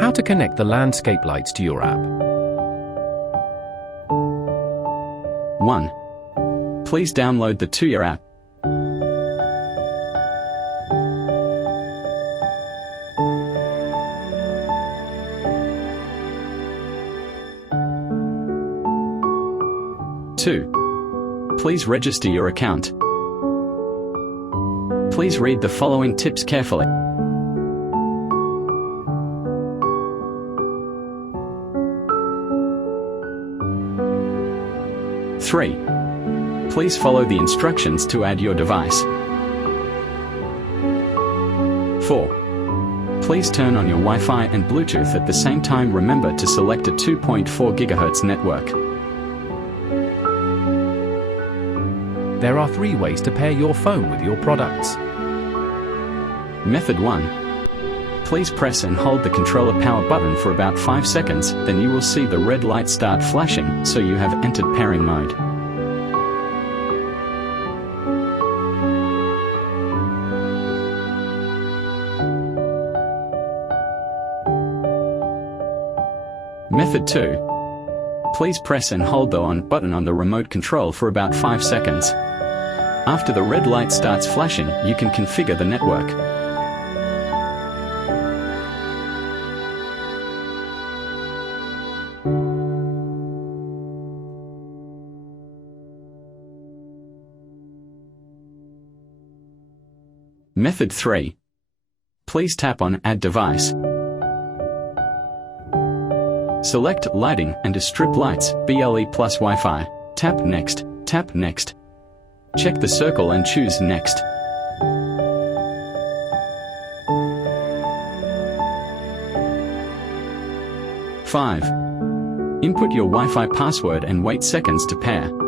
How to connect the landscape lights to your app. 1. Please download the Tuya app. 2. Please register your account. Please read the following tips carefully. 3. Please follow the instructions to add your device. 4. Please turn on your Wi-Fi and Bluetooth at the same time. Remember to select a 2.4 GHz network. There are 3 ways to pair your phone with your products. Method 1. Please press and hold the controller power button for about 5 seconds, then you will see the red light start flashing, so you have entered pairing mode. Method 2. Please press and hold the on button on the remote control for about 5 seconds. After the red light starts flashing, you can configure the network. Method 3. Please tap on Add Device. Select Lighting and Strip Lights, BLE plus Wi-Fi. Tap Next, tap Next. Check the circle and choose Next. 5. Input your Wi-Fi password and wait seconds to pair.